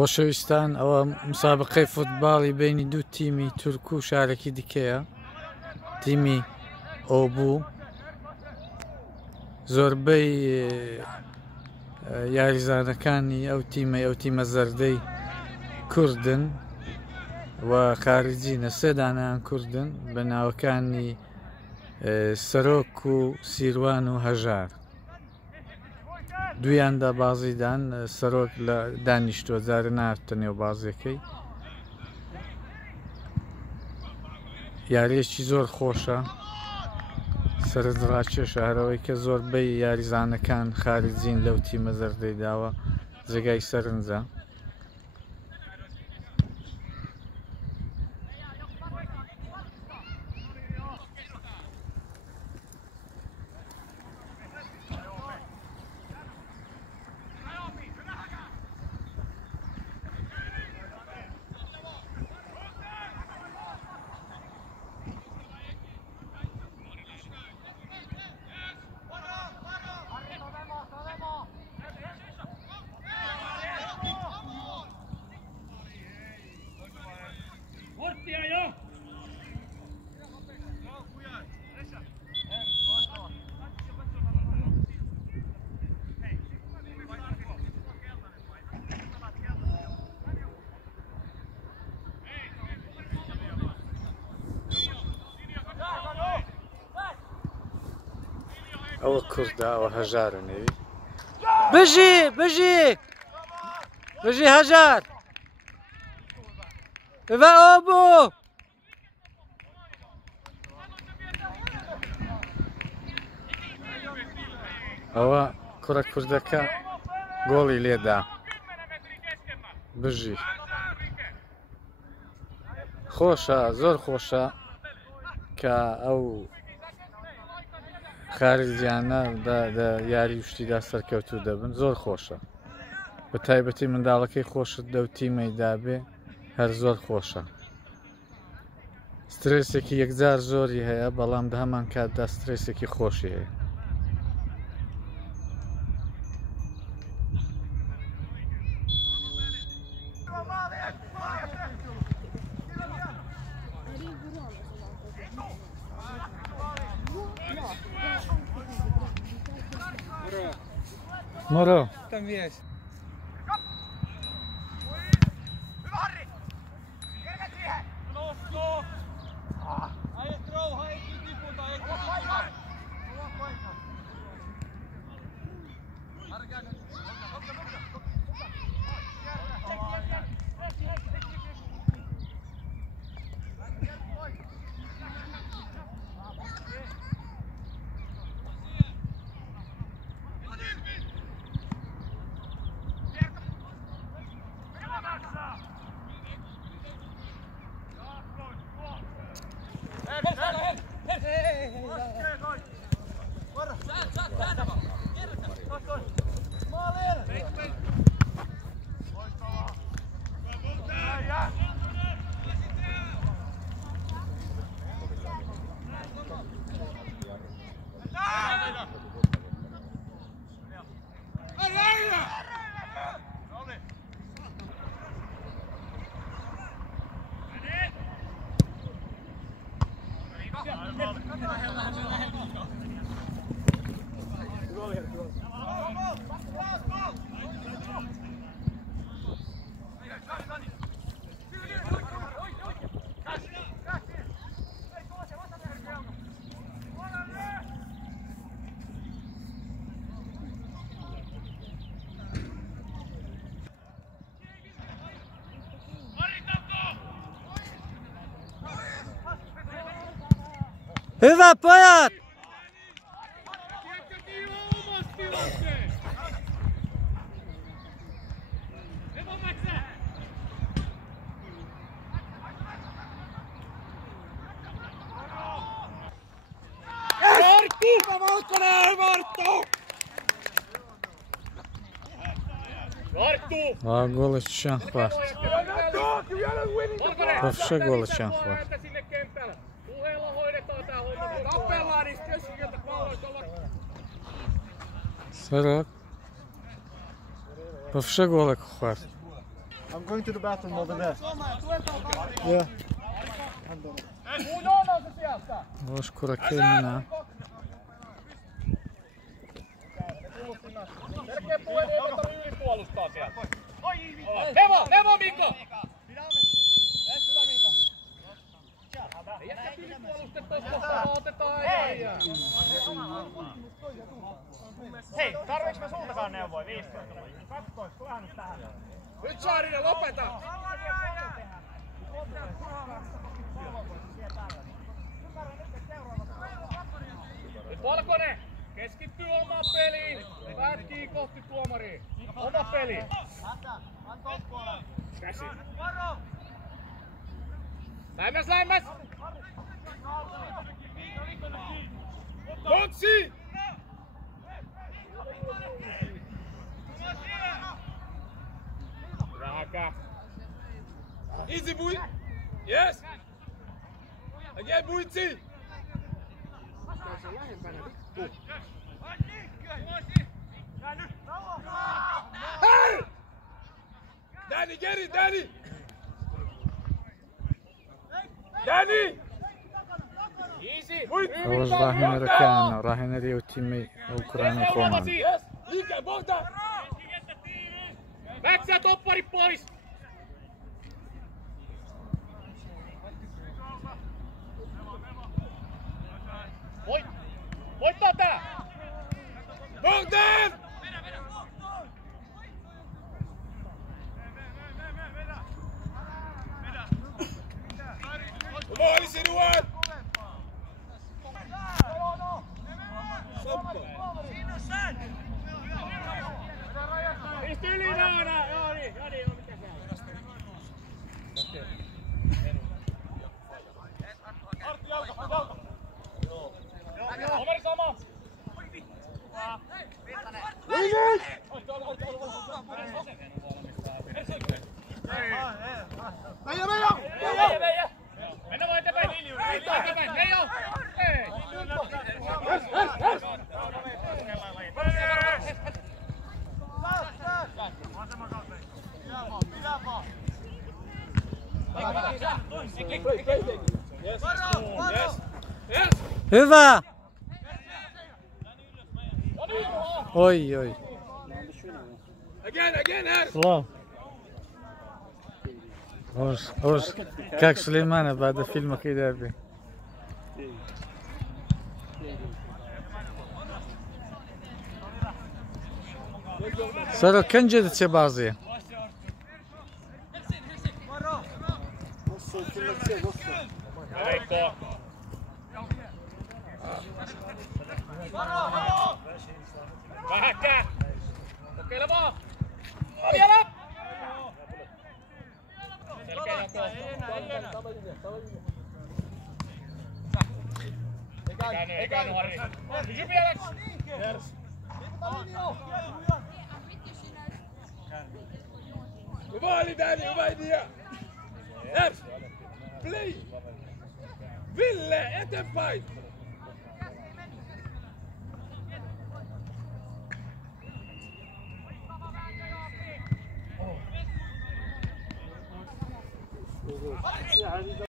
خۆشەویستان ئەوە مسابقەی فوتباڵی بینی دوو تیمی تورک و شارێکی دیکەیە. تیمی ئۆبوو زۆربەی یاریزانەکانی ئەو تیمە زەردەی کوردن و خارجینە، سێ دانایان کوردن بە ناوەکانی سەرۆک و سیروان و هەژار. دویاندا بازیدان، سەرۆک لە دانیشتووە جارە نهاتە نێو بازیەکەی. یاریەکی زۆر خۆشە، سەرنجڕاکێشە، هەرەوەی کە زۆربەی یاریزانەکان خارجین لەو تیمە زەردەی داوە جێگای سەرنجە. ئەوە کوردە، ئەوە هەژارە نێوی. بژی هەژار بە ئۆبوو. ئەوە کوڕە کوردەکە گۆڵی لێدا. بژی خۆشە، زۆر خۆشە کە ئەو خارجیانە یاری شتیدا سەرکەوتوو دەبن. زۆر خۆشە، بە تایبەتی منداڵەکەی خۆشت دەو تیمەی دابێ هەر زۆر خۆشە. سترێسێکی یەکجار زۆری هەیە، بەڵام لە هەمان کاتدا سترێسێکی خۆشی هەیە. مرو Tam jest. Hyvä pojat! Golitschan hvart. Profsha Golitschan hvart. Сорок. Повше голик hvart. I'm going to the bathroom over there. Yeah. Oskura kymmenä. Selkeä puhe, niin ei tarvitse ylipuolustaa sieltä. Levo Mika! Ei jätkä ylipuolustet tossa kohtaa, vaan otetaan äijää. Hei, tarviiks me sultakaan neuvoja? 15. 12, tulehan nyt tähän. Nyt Saarinen, lopeta! Nyt Valkonen, keskittyy omaan peliin. Pätkii kohti tuomariin. Oma peli. Käsi. Lähemmäs! Motsi! Raka. Easy boy. Yes. Again Buitsi. Hey! Danny, get it, Danny. Danny. Easy. Ovo Rahiner käännö. Rahiner je u timi Ukraina komanda. Yes. Liike, Bogdan. Väksä toppari pois. Voittaa tää! Bogdan! Maali sinuan! Istu yli Raana! Joo niin, mikä se on? Artti, jalka! Omeri sama! Veijä! Mennä vaan eteenpäin! Veijo! Hei! Hyvä! Oi. Again! Slow. Oz, как Сулеймана بعد فيلم كده بي. صاروا كم جدت بازي؟ Vähäkää! Kokeile vaan! Vielä! Selkeä jako. Ei käänny Harri. Kysy vielä! Hyvä oli Danny, hyvä idea! Play! Ville, eteenpäin!